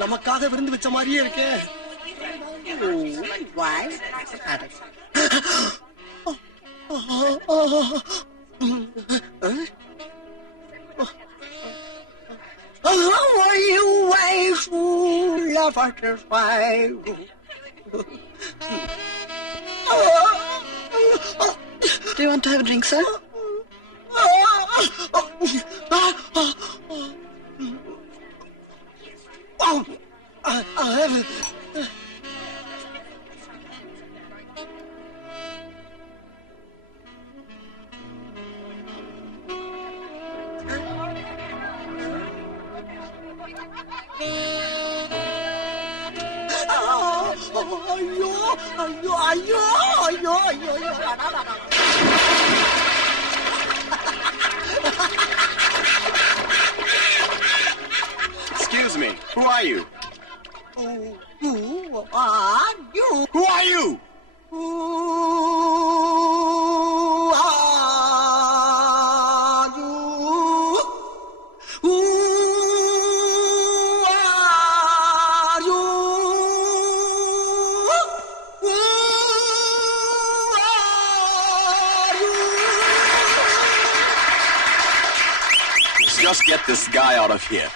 நமக்காக விருந்து வச்ச மாதிரியே இருக்கே. Do you want to have a drink, sir? Excuse me, who are you? Who are you? Who are you? Who are you? Who are you? Who are you? Let's just get this guy out of here.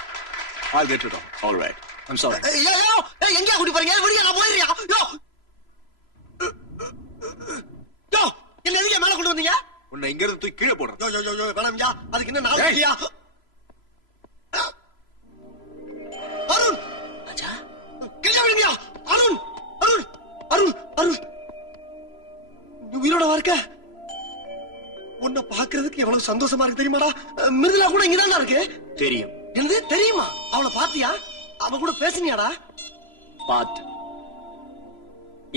I'll get rid of him. All right. I'm sorry. எங்க கூட்டி போறீங்க? விடுங்க, நான் போயிடுறியா? யோ என்ன எதுக்கு மேல கொண்டு வந்தீங்க? உன்னை இங்க இருந்து தூக்கி கீழே போடுறேன். யோ வேணாம்யா, அதுக்கு என்ன நாள் இல்லையா? அருண் ராஜா, கீழே விடுங்கயா. அருண் அருண் அருண் அருண் நீ உயிரோட இருக்க? உன்னை பாக்குறதுக்கு எவ்வளவு சந்தோஷமா இருக்கு தெரியுமாடா? மிருதுலா கூட இங்கதான்டா இருக்கு. தெரியும். என்னது தெரியுமா? அவளை பாத்தியா? அவ கூட பேசுனியாடா? பாத்து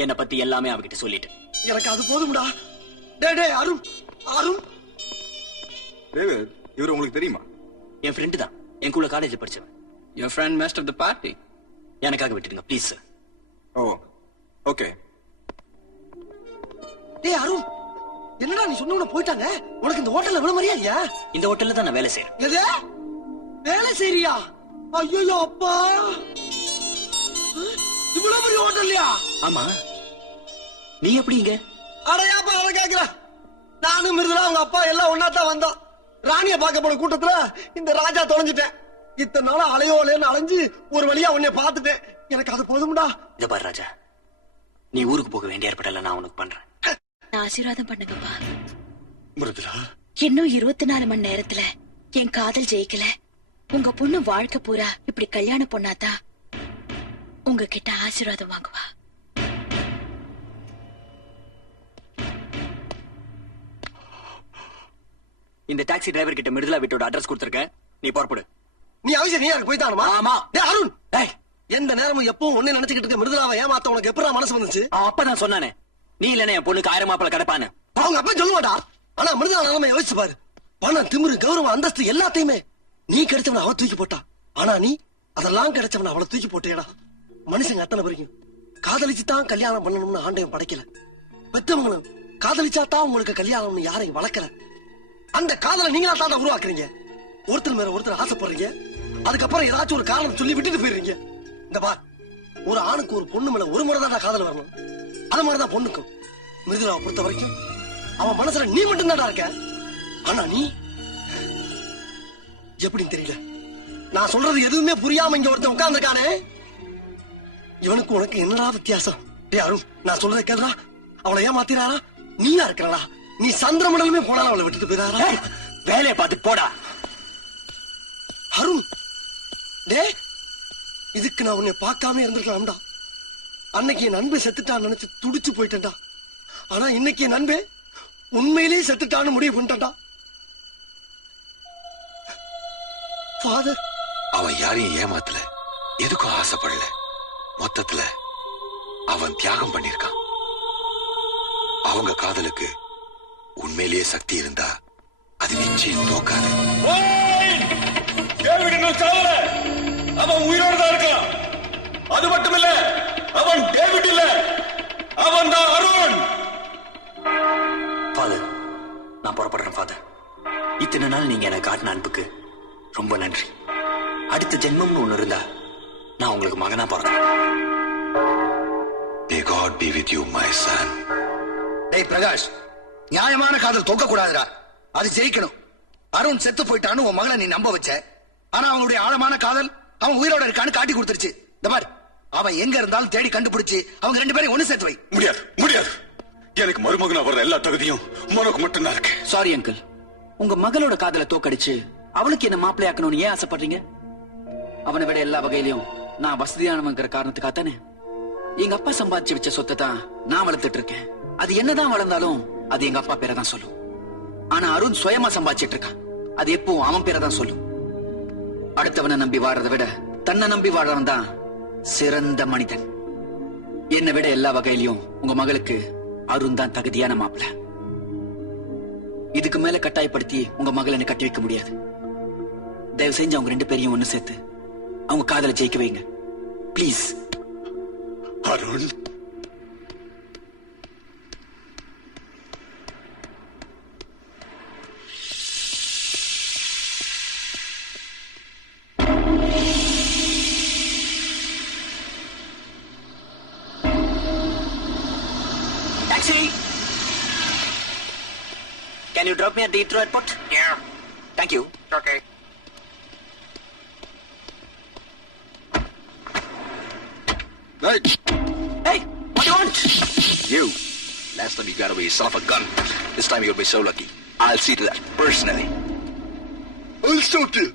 என்ன பத்தி எல்லாமே அவகிட்ட சொல்லிட்டு. எனக்கு அது போதும்டா. டேய் அருண் அருண் டேவிட், இவர் உங்களுக்கு தெரியுமா? என் ஃப்ரெண்டு தான், என் கூட காலேஜ் படிச்சவன். Your friend most of the party. எனக்காக விட்டுடுங்க ப்ளீஸ் சார். O okay. டேய் அருண், என்னடா நீ சொன்ன போயிட்டாங்க? உனக்கு இந்த ஹோட்டல்ல எவ்வளவு மரியாதையா? இந்த ஹோட்டல்ல தான் நான் வேலை செய்யறேன். எது வேலை செய்றியா? ஐயோ அப்பா, இவ்வளவு பெரிய ஹோட்டல்லையா? ஆமா, நீ எப்படி இங்க? அடையாப்பா அவளை கேக்குற. நானும் மிருதுலா அவங்க அப்பா எல்லாம் ஒன்னாத்தான் வந்தோம். ராணிய பார்க்க போன கூட்டத்துல இந்த ராஜா தொலைஞ்சிட்டேன். இத்தனை நாளா அலையோலேன்னு அலைஞ்சு ஒரு வழியா உன்னை பார்த்துட்டேன். எனக்கு அது போதும்டா. இத பாரு ராஜா, நீ ஊருக்கு போக வேண்டிய ஏற்பாடெல்லாம் நான் உனக்கு பண்றேன். ஆசீர்வாதம் பண்ணுங்கப்பா. மிருதுலா, இன்னும் 24 மணி நேரத்துல என் காதல் ஜெயிக்கல, உங்க பொண்ணு வாழ்க்கை பூரா இப்படி கல்யாண பொண்ணாத்தா உங்ககிட்ட ஆசீர்வாதம் வாங்குவா. இந்த டாக்ஸி டிரைவர் கிட்ட மிருதுலா வீட்டோட அட்ரஸ் கொடுத்திருக்கேன், நீ புறப்படு. நீ அவசியம் நீ யாருக்கு போய்த்தானுமா? ஆமா. டேய் அருண், டேய் எந்த நேரமும் எப்பவும் ஒண்ணே நினைச்சுக்கிட்டு இருக்க மிருதுலாவை ஏமாத்த உனக்கு எப்படா மனசு வந்துச்சு? அப்பதான் சொன்னானே, நீ இல்லனே என் பொண்ணுக்கு 1000 மாப்பிள கிடப்பான்னு. அவங்க அப்ப சொல்லுவாடா. ஆனா மிருதுலா நிலைமை யோசிச்சு பாரு. பணம், திமிரு, கௌரவம், அந்தஸ்து எல்லாத்தையுமே நீ கிடைச்சவன அவ தூக்கி போட்டா. ஆனா நீ அதெல்லாம் கிடைச்சவன அவளை தூக்கி போட்டேடா. மனுஷங்க அத்தனை வரைக்கும் காதலிச்சுதான் கல்யாணம் பண்ணணும்னு ஆண்டையும் படைக்கல. பெத்தவங்களும் காதலிச்சாதான் உங்களுக்கு கல்யாணம்னு யாரையும் வளர்க்கல. அந்த காதலை நீங்களா தான் உருவாக்குறீங்க. ஒருத்தர் மேல ஒருத்தர் ஆசைப்படுறீங்க. அதுக்கப்புறம் ஏதாச்சும் ஒரு காரணம் சொல்லி விட்டுட்டு போயிடுறீங்க. இந்த பார், ஒரு ஆணுக்கு ஒரு பொண்ணு மேல ஒரு முறை தான் காதல் வரணும். அது மாதிரிதான் பொண்ணுக்கும். மிருதுலாவை பொறுத்த வரைக்கும் அவன் மனசுல நீ மட்டும் தான் இருக்க. ஆனா நீ எப்படின்னு தெரியல. நான் சொல்றது எதுவுமே புரியாம இங்க ஒருத்தன் உட்கார்ந்துருக்கானே, இவனுக்கு உனக்கு என்னடா வித்தியாசம்? டேய் அருண், நான் சொல்றத கேளுடா. அவளை ஏமாத்திராரா? நீயா இருக்கிறடா. நீ சந்திரமண்டலமே போனாலும் அவளை விட்டுட்டு போயிடாரா? வேலையை பார்த்து போடா அருண். டே, இதுக்கு நான் உன்னை பார்க்காம இருந்திருக்கலாம்டா. அன்னைக்கு என் நண்பை செத்துட்டான்னு நினைச்சு துடிச்சு போயிட்டேன்டா. ஆனா இன்னைக்கு என் நண்பே உண்மையிலேயே செத்துட்டான்னு முடிவு பண்ணிட்டான்டா. ஃபாதர், அவன் யாரையும் ஏமாத்தல, எதுக்கும் ஆசைப்படல. மொத்தத்துல அவன் தியாகம் பண்ணிருக்கான். அவங்க காதலுக்கு உண்மையிலேயே சக்தி இருந்தா அது நிச்சயம் தோக்காது. அவன் உயிரோடு தான் இருக்கான். அது மட்டும் இல்ல, அவன் டேவிட் இல்ல, அவன் தான் அருண். ஃபாதர், நான் புறப்படுறேன் ஃபாதர். இத்தனை நாள் நீங்க எனக்கு காட்டின அன்புக்கு ரொம்ப நன்றி. அடுத்த ஜென்மம்னு ஒண்ணு இருந்தா நான் உங்களுக்கு மகனா பிறந்தேன். May God be with you, my son. டேய் பிரகாஷ், நியாயமான காதல் தோக்க கூடாதுடா, அது ஜெயிக்கணும். அருண் செத்து போயிட்டான்னு உன் மகளை நீ நம்ப வச்ச. ஆனா அவனுடைய ஆழமான காதல் அவன் உயிரோட இருக்கான்னு காட்டி கொடுத்துருச்சு. இந்த பார், அவன் எங்க இருந்தாலும் தேடி கண்டுபிடிச்சு அவங்க 2 பேரையும் ஒண்ணு சேர்த்து வை. முடியாது முடியாது. எனக்கு மருமகனா வர்ற எல்லா தகுதியும் உனக்கு மட்டும்தான் இருக்கு. சாரி அங்கிள், உங்க மகளோட காதலை தோக்கடிச்சு அவளுக்கு என்ன மாப்பிள்ளையாக்கணும்னு ஏன் ஆசைப்படுறீங்க? அவனை விட எல்லா வகையிலும் நான் வசதியானவங்கிற காரணத்துக்காகத்தானே எங்க அப்பா சம்பாதிச்சு வச்ச சொத்தை தான் நான் வளர்த்துட்டு இருக்கேன். அது என்னதான் வளர்ந்தாலும் அது எங்க அப்பா பேரை தான் சொல்லும். ஆனா அருண் சுயமா சம்பாதிச்சிட்டு இருக்கான், அது எப்போ அவன் பேரை தான் சொல்லும். அடுத்தவனை நம்பி வாழறதை விட தன்னை நம்பி வாழறவன் தான் சிறந்த மனிதன். என்னை விட எல்லா வகையிலும் உங்க மகளுக்கு அருண் தான் தகுதியான மாப்பிள்ளை. இதுக்கு மேல கட்டாயப்படுத்தி உங்க மகளை என்ன கட்டி வைக்க முடியாது. தயவு செஞ்சு அவங்க 2 பேரையும் ஒண்ணு சேர்த்து அவங்க காதலை ஜெயிக்க வைங்க please. Arun, Taxi! Can you drop me at the Heathrow airport? Yeah. Thank you. Okay. Hey, Hey, what do you want? You. Last time you got away, you son of a gun. This time you'll be so lucky. I'll see to that personally. I'll stop you.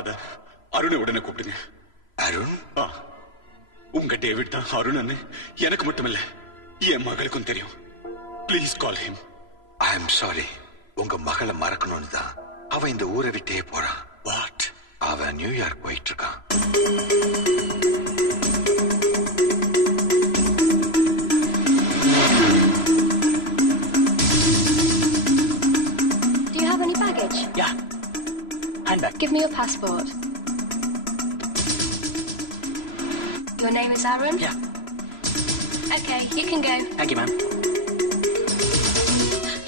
Father, அருணை உடனே கூப்பிடுங்க. அருண்? உங்க David தான் அருண். எனக்கு மட்டுமில்ல, என் மகளுக்கும் தெரியும். Please call him. I am sorry. உங்க மகளை மறக்கணும்னு தான் அவன் இந்த ஊரை விட்டே போறான். வாட்? அவன் நியூயார்க் போயிட்டு இருக்கான். Do you have any baggage? Yeah. Handbag. Give me your passport. Your name is Aaron? Yeah. Okay, you can go. Thank you, ma'am.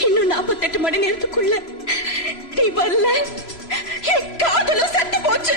இன்னும் 48 மணி நேரத்துக்குள்ள நீ வரல, என் காதலும் செத்து போச்சு.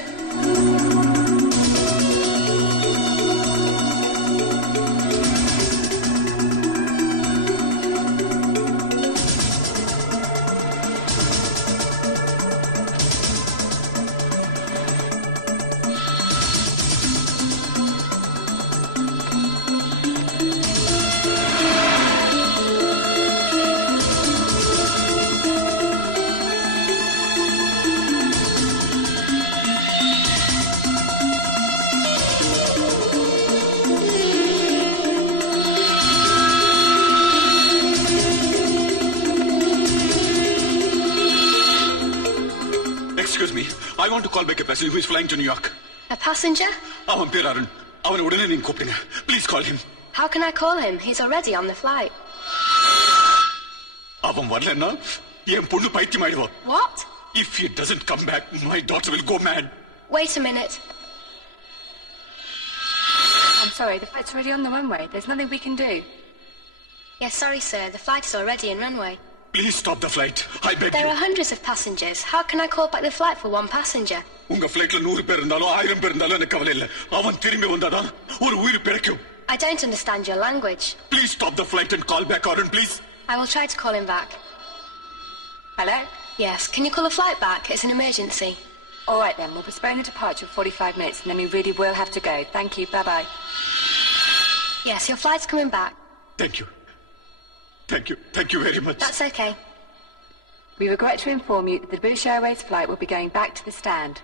Excuse me, I want to call back a passenger who is flying to New York. A passenger? அவன் பேர் அருண். அவனை உடனே நீங்க கூப்பிடுங்க. Please call him. How can I call him? He's already on the flight. அவன் வரலன்னா என் பொண்ணு பைத்தியமாயிடுவா. What? If he doesn't come back, my daughter will go mad. Wait a minute. I'm sorry, the flight's already on the runway. There's nothing we can do. Yes, sorry, sir. The flight is already in runway. Please stop the flight. I beg There you. are hundreds of passengers. How can I call back the flight for one passenger? உங்க ஃளைட்ல 100 பேர் இருந்தாலும் 1000 பேர் இருந்தாலும் எனக்கு கவலை இல்ல. அவன் திரும்பி வந்தாதான் ஒரு உயிர் பிழைக்கும். I don't understand your language. Please stop the flight and call back Arun, please. I will try to call him back. Hello? Yes, can you call the flight back? It's an emergency. All right then, we'll postpone the departure for 45 minutes and then we really will have to go. Thank you, bye-bye. Yes, your flight's coming back. Thank you. Thank you. Thank you very much. That's okay. We regret to inform you that the British Airways flight will be going back to the stand.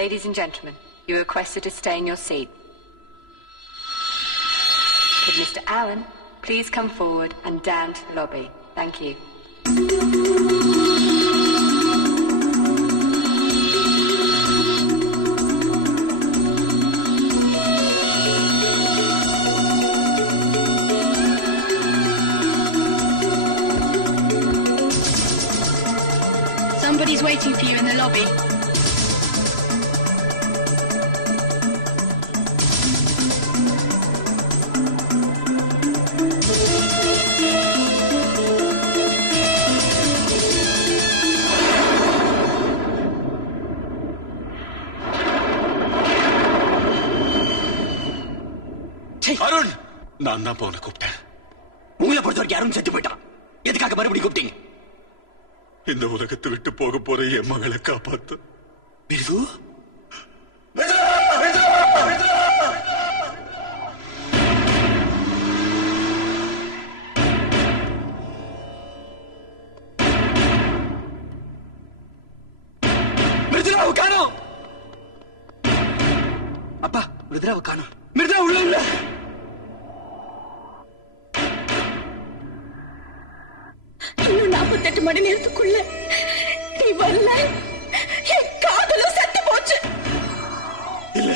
Ladies and gentlemen, you are requested to stay in your seat. Could Mr. Allen please come forward and down to the lobby? Thank you. Somebody's waiting for you in the lobby. Arun, நான் தான் போன கூப்பிட்டேன். உங்களை பொறுத்த வரைக்கும் அருண் செத்து போயிட்டான். எதுக்காக மறுபடியும் கூப்பிட்டீங்க? இந்த உலகத்தை விட்டு போக போற என் மகளை காப்பாத்த. மிருது? மிருதுராவை காணோம். அப்பா, மிருதுராவை காணோம். மிருதுரா உள்ள உள்ள. இன்னும் 48 மணி நேரத்துக்குள்ள நீ வரல, என் காதலும் செத்து போச்சு. இல்ல,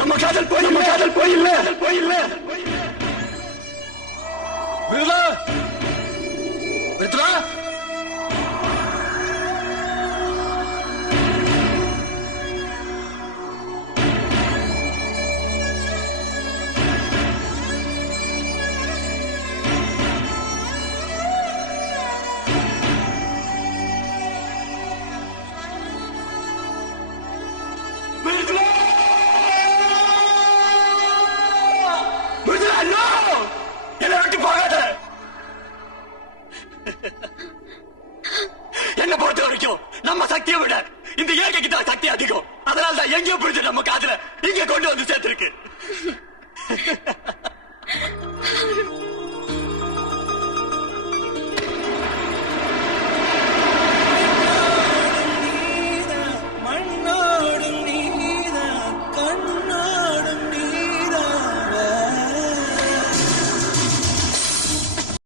நம்ம காதல் போய் இல்ல. மிருதுரா, மிருதுரா. என்ன பொறுத்த வரைக்கும் நம்ம சக்தியை விட இந்த இயற்கைக்கு தான் சக்தி அதிகம். அதனால தான் எங்கேயோ புரிஞ்சு நம்ம காதுல இங்க கொண்டு வந்து சேர்த்திருக்கு.